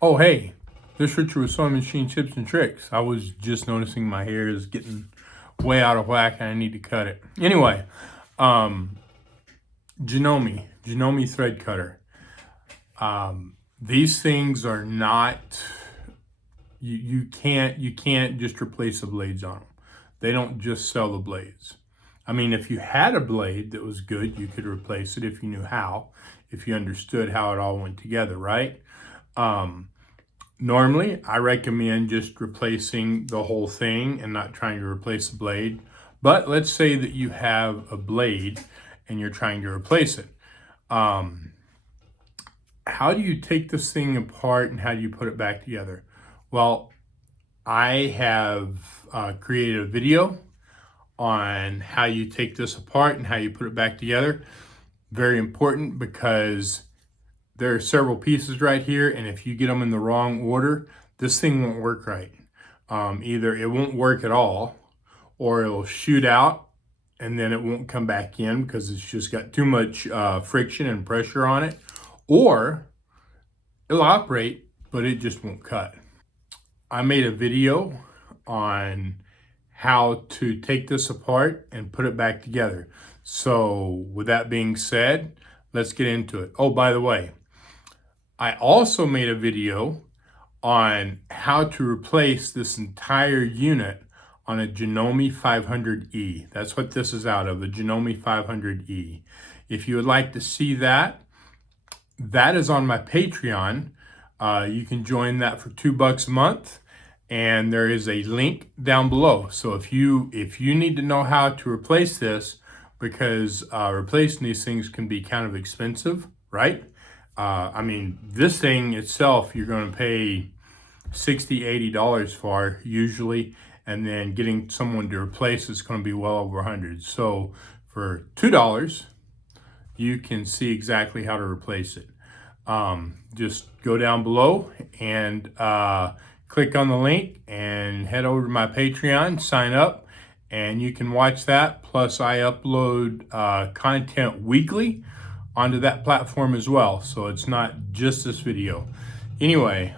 Oh, hey, this Richard with Sewing Machine Tips and Tricks. I was just noticing my hair is getting way out of whack and I need to cut it. Anyway, Janome thread cutter. These things are not, you can't just replace the blades on them. They don't just sell the blades. I mean, if you had a blade that was good, you could replace it if you knew how, if you understood how it all went together, right? Normally, I recommend just replacing the whole thing and not trying to replace the blade. But let's say that you have a blade and you're trying to replace it. How do you take this thing apart and how do you put it back together? Well, I have created a video on how you take this apart and how you put it back together. Very important because there are several pieces right here, and if you get them in the wrong order, this thing won't work right. Either it won't work at all, or it'll shoot out and then it won't come back in because it's just got too much friction and pressure on it, or it'll operate, but it just won't cut. I made a video on how to take this apart and put it back together. So with that being said, let's get into it. Oh, by the way, I also made a video on how to replace this entire unit on a Janome 500E. That's what this is out of, a Janome 500E. If you would like to see that, that is on my Patreon. You can join that for $2 a month, and there is a link down below. So if you need to know how to replace this, because replacing these things can be kind of expensive, right? I mean, this thing itself, you're going to pay $60, $80 for usually, and then getting someone to replace it's going to be well over $100. So for $2, you can see exactly how to replace it. Just go down below and click on the link and head over to my Patreon, sign up, and you can watch that. Plus, I upload content weekly onto that platform as well, so it's not just this video. Anyway,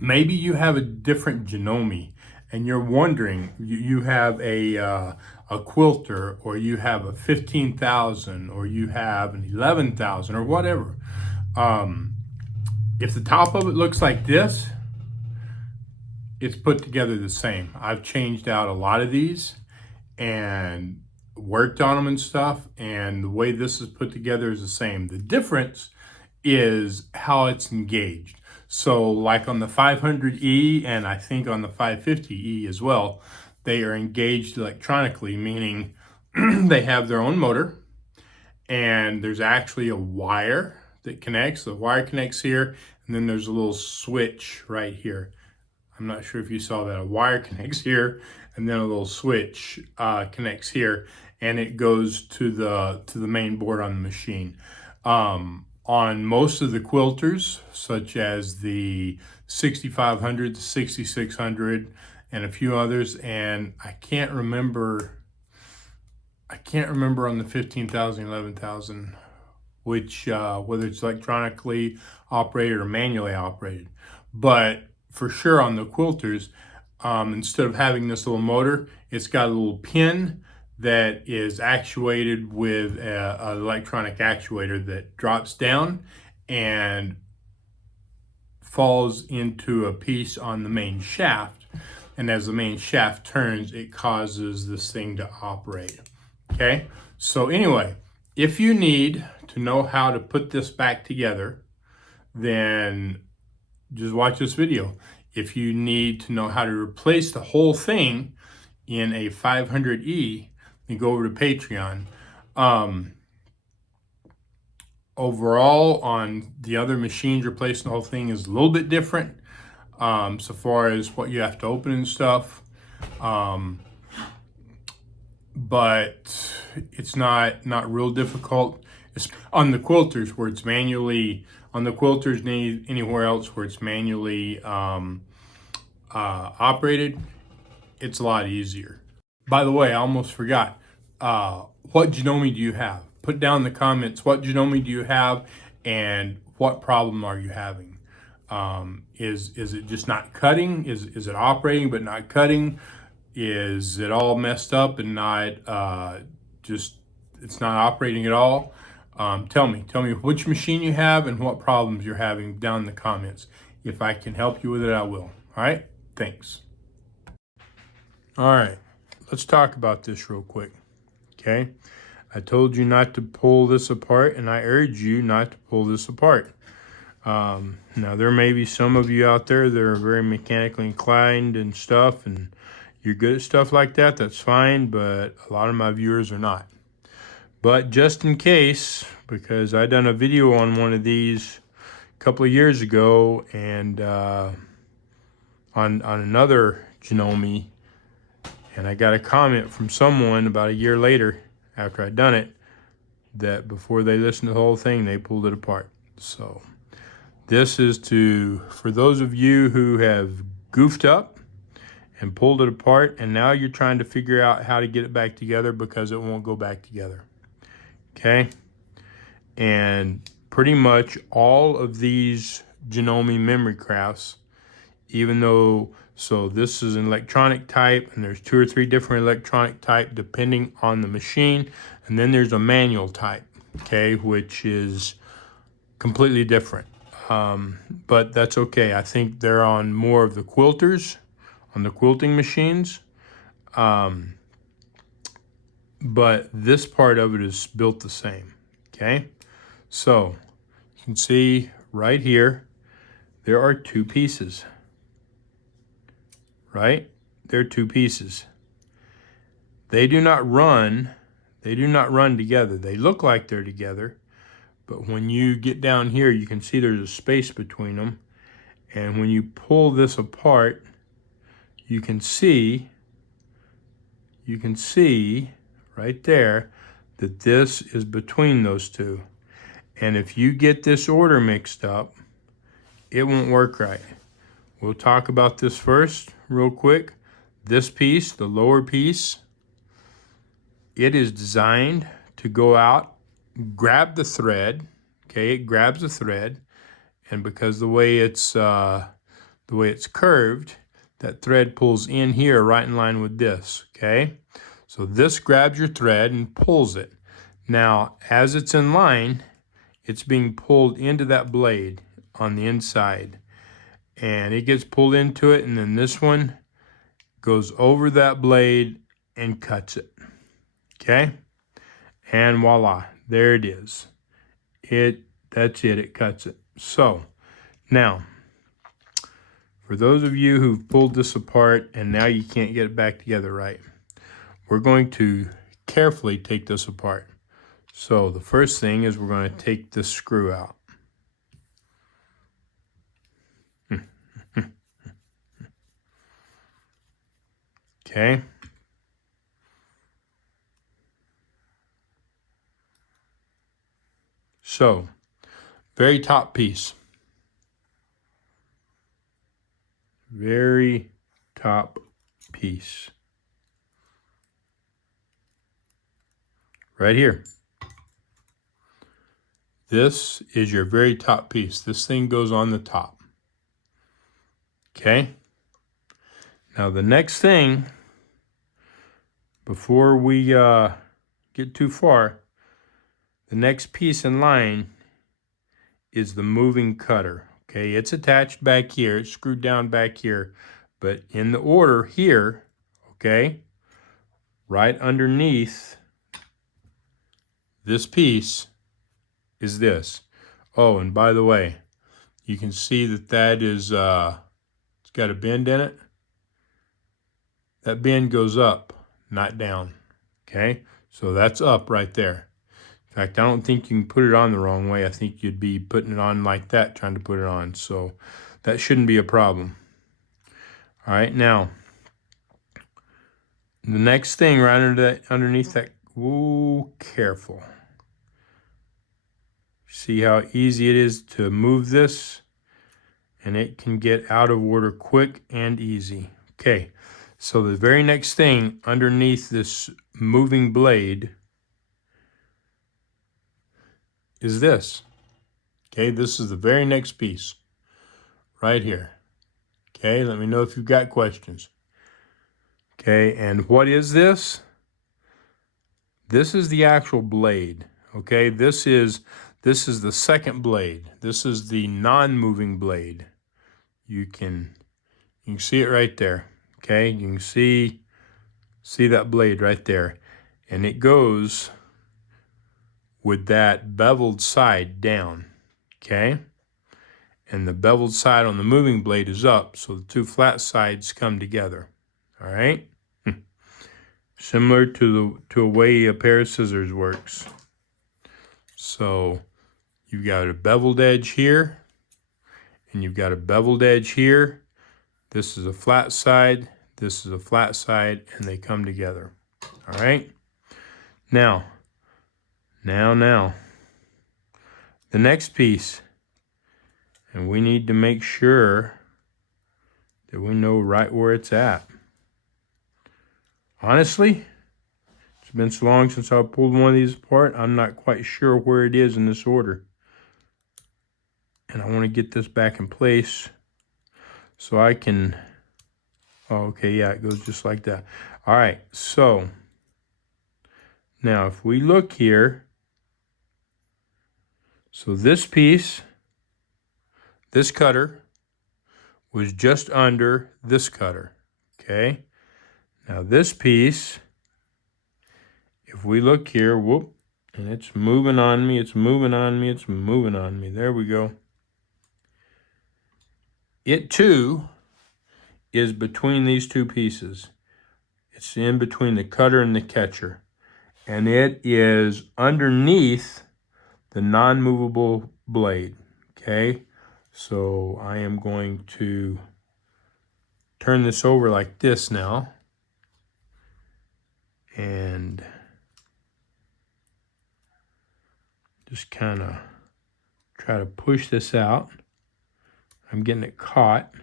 maybe you have a different Janome and you're wondering, you have a quilter, or you have a 15,000, or you have an 11,000, or whatever. If the top of it looks like this, it's put together the same. I've changed out a lot of these and worked on them and stuff, and the way this is put together is the same. The difference is how it's engaged. So like on the 500E, and I think on the 550E as well, they are engaged electronically, meaning they have their own motor, and there's actually a wire that connects. The wire connects here, and then there's a little switch right here. I'm not sure if you saw that. A wire connects here, and then a little switch connects here, and it goes to the main board on the machine. On most of the quilters, such as the 6500, the 6600, and a few others, and I can't remember on the 15,000, 11,000, which whether it's electronically operated or manually operated, but for sure on the quilters, instead of having this little motor, it's got a little pin that is actuated with an electronic actuator that drops down and falls into a piece on the main shaft. And as the main shaft turns, it causes this thing to operate. Okay, so anyway, if you need to know how to put this back together, then just watch this video. If you need to know how to replace the whole thing in a 500E, then go over to Patreon. Overall, on the other machines, replacing the whole thing is a little bit different so far as what you have to open and stuff. But it's not real difficult. It's on the quilters where it's manually, on the quilters anywhere else where it's manually operated, it's a lot easier. By the way, I almost forgot. What Janome do you have? Put down in the comments, what Janome do you have and what problem are you having? Is it just not cutting? Is it operating but not cutting? Is it all messed up and not just, it's not operating at all? Tell me which machine you have and what problems you're having down in the comments. If I can help you with it, I will. All right, thanks. All right, let's talk about this real quick, okay? I told you not to pull this apart, and I urge you not to pull this apart. Now, there may be some of you out there that are very mechanically inclined and stuff, and you're good at stuff like that, that's fine, but a lot of my viewers are not. But just in case, because I done a video on one of these a couple of years ago, and on another Janome, and I got a comment from someone about a year later after I'd done it, that before they listened to the whole thing, they pulled it apart. So this is for those of you who have goofed up and pulled it apart, and now you're trying to figure out how to get it back together because it won't go back together. Okay? And pretty much all of these Janome memory crafts, even though, so this is an electronic type, and there's 2 or 3 different electronic type depending on the machine, and then there's a manual type, okay, which is completely different. But that's okay. I think they're on more of the quilters, on the quilting machines. But this part of it is built the same, okay? So you can see right here, there are 2 pieces, right? There are 2 pieces. They do not run together. They look like they're together, but when you get down here, you can see there's a space between them. And when you pull this apart, you can see right there that this is between those 2. And if you get this order mixed up, it won't work right. We'll talk about this first real quick. This piece, the lower piece, it is designed to go out, grab the thread, okay? It grabs the thread, and because the way it's curved, that thread pulls in here right in line with this, okay? So this grabs your thread and pulls it. Now, as it's in line, it's being pulled into that blade on the inside. And it gets pulled into it, and then this one goes over that blade and cuts it, okay? And voila, there it is. That's it, it cuts it. So, now, for those of you who've pulled this apart and now you can't get it back together right, we're going to carefully take this apart. So the first thing is we're going to take this screw out. Okay. So, very top piece. Very top piece. Right here. This is your very top piece. This thing goes on the top. Okay? Now the next thing, before we get too far, the next piece in line is the moving cutter. Okay, it's attached back here. It's screwed down back here. But in the order here, okay, right underneath this piece is this. Oh, and by the way, you can see that is, it's got a bend in it. That bend goes up, not down. Okay, so that's up right there. In fact, I don't think you can put it on the wrong way. I think you'd be putting it on like that, trying to put it on. So that shouldn't be a problem. All right, now, the next thing right underneath that, ooh, careful. See how easy it is to move this? And it can get out of order quick and easy. Okay, so the very next thing underneath this moving blade is this. Okay, this is the very next piece. right here. Okay, let me know if you've got questions. Okay, and what is this? This is the actual blade. Okay, this is the second blade. This is the non-moving blade. You can see it right there. Okay, you can see that blade right there, and it goes with that beveled side down. Okay, and the beveled side on the moving blade is up, so the two flat sides come together. All right, similar to a way a pair of scissors works. So you've got a beveled edge here, and you've got a beveled edge here. This is a flat side, this is a flat side, and they come together. All right? Now, the next piece, and we need to make sure that we know right where it's at. Honestly, it's been so long since I pulled one of these apart, I'm not quite sure where it is in this order. And I want to get this back in place so I can, oh, okay, yeah, it goes just like that. All right, so now if we look here, so this piece, this cutter, was just under this cutter, okay? Now this piece, if we look here, whoop, and it's moving on me, it's moving on me, it's moving on me. There we go. It too is between these two pieces. It's in between the cutter and the catcher. And it is underneath the non-movable blade, okay? So I am going to turn this over like this now. And just kind of try to push this out. I'm getting it caught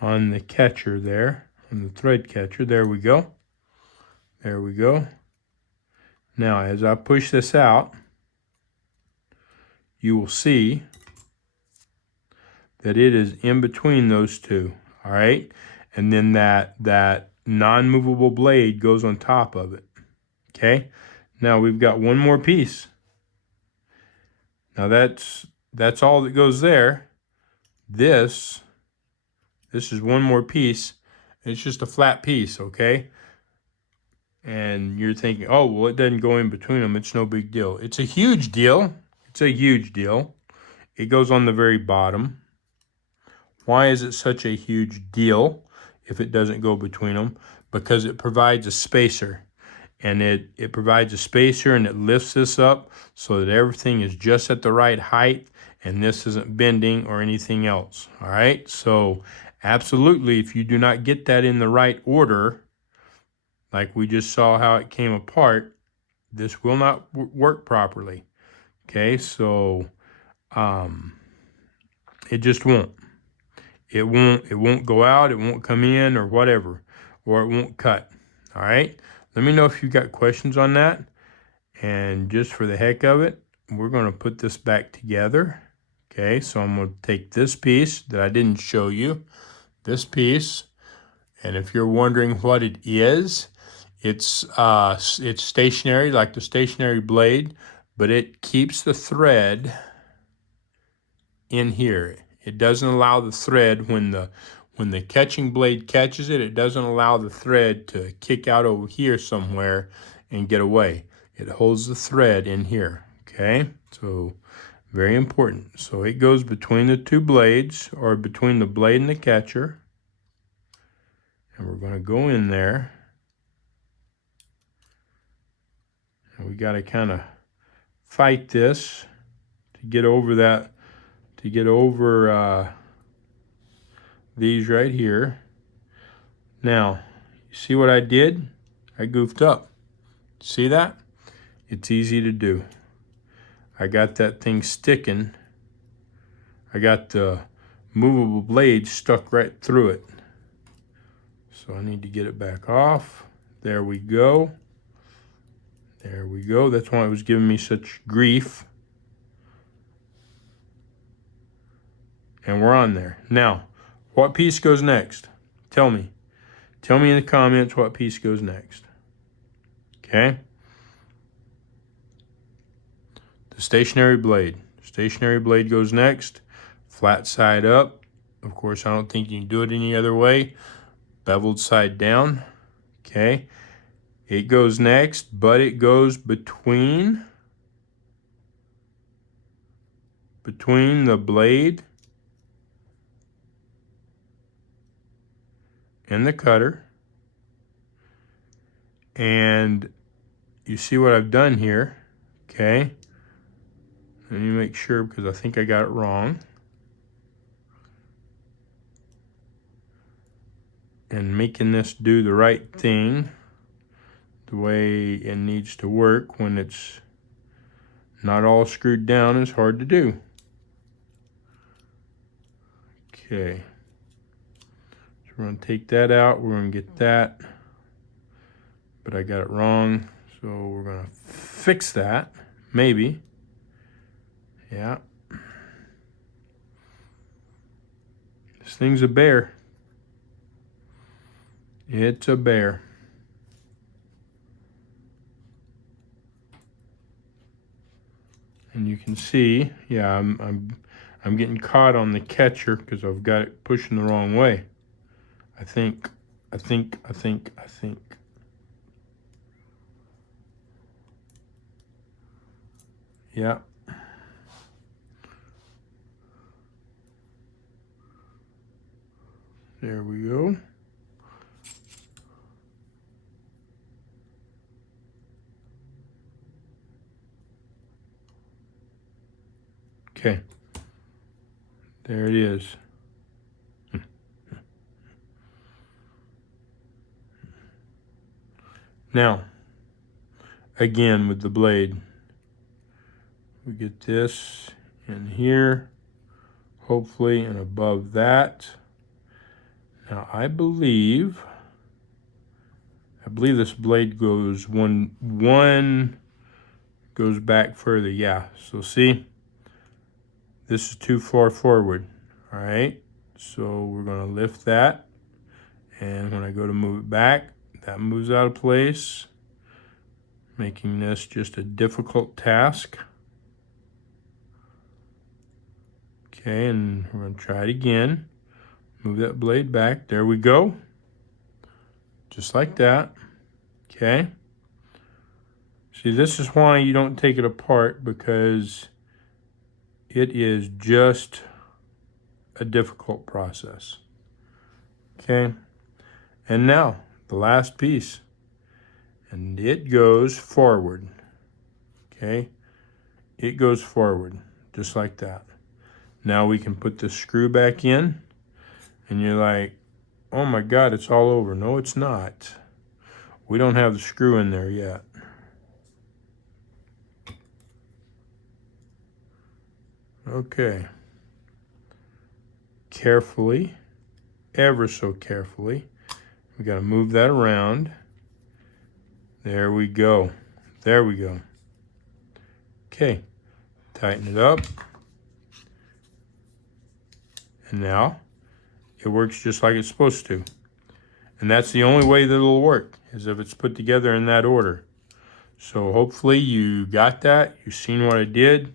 on the catcher there, on the thread catcher. There we go. There we go. Now, as I push this out, you will see that it is in between those two, all right? And then that non-movable blade goes on top of it, okay? Now, we've got one more piece. Now, that's all that goes there. This is one more piece. It's just a flat piece, okay? And you're thinking, oh, well, it doesn't go in between them. It's no big deal. It's a huge deal. It's a huge deal. It goes on the very bottom. Why is it such a huge deal if it doesn't go between them? Because it provides a spacer. And it provides a spacer, and it lifts this up so that everything is just at the right height, and this isn't bending or anything else. All right? So absolutely, if you do not get that in the right order, like we just saw how it came apart, this will not work properly. Okay, so it just won't. It won't go out, it won't come in or whatever, or it won't cut. All right? Let me know if you've got questions on that. And just for the heck of it, we're going to put this back together. Okay, so I'm going to take this piece that I didn't show you, this piece, and if you're wondering what it is, it's stationary, like the stationary blade, but it keeps the thread in here. It doesn't allow the thread, when the catching blade catches it, it doesn't allow the thread to kick out over here somewhere and get away. It holds the thread in here, okay? So very important. So it goes between the two blades, or between the blade and the catcher. And we're going to go in there. And we got to kind of fight this to get over that, to get over these right here. Now, you see what I did? I goofed up. See that? It's easy to do. I got that thing sticking. I got the movable blade stuck right through it. So I need to get it back off. There we go. There we go. That's why it was giving me such grief. And we're on there. Now, what piece goes next? Tell me. Tell me in the comments what piece goes next. Okay? The stationary blade. Stationary blade goes next. Flat side up. Of course, I don't think you can do it any other way. Beveled side down. Okay? It goes next, but it goes between the blade and the cutter. And you see what I've done here, okay? Let me make sure because I think I got it wrong. And making this do the right thing, the way it needs to work when it's not all screwed down is hard to do. Okay. So we're going to take that out. We're going to get that. But I got it wrong. So we're going to fix that. Maybe. Yeah. This thing's a bear. It's a bear. And you can see, yeah, I'm getting caught on the catcher because I've got it pushing the wrong way. I think. Yeah. There we go. Okay. There it is. Now, again with the blade, we get this in here, hopefully, and above that. Now, I believe this blade goes one goes back further. Yeah, so see, this is too far forward. All right, so we're gonna lift that, and when I go to move it back, that moves out of place, making this just a difficult task. Okay, and we're going to try it again. Move that blade back. There we go. Just like that. Okay. See, this is why you don't take it apart, because it is just a difficult process. Okay. And now, the last piece. And it goes forward. Okay. It goes forward, just like that. Now we can put the screw back in, and you're like, oh my God, it's all over. No, it's not. We don't have the screw in there yet. Okay. Carefully, ever so carefully, we got to move that around. There we go. There we go. Okay. Tighten it up. And now it works just like it's supposed to. And that's the only way that it'll work, is if it's put together in that order. So hopefully you got that. You've seen what I did.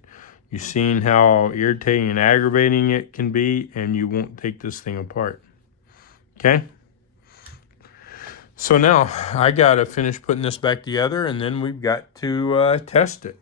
You've seen how irritating and aggravating it can be, and you won't take this thing apart. Okay? So now I got to finish putting this back together, and then we've got to test it.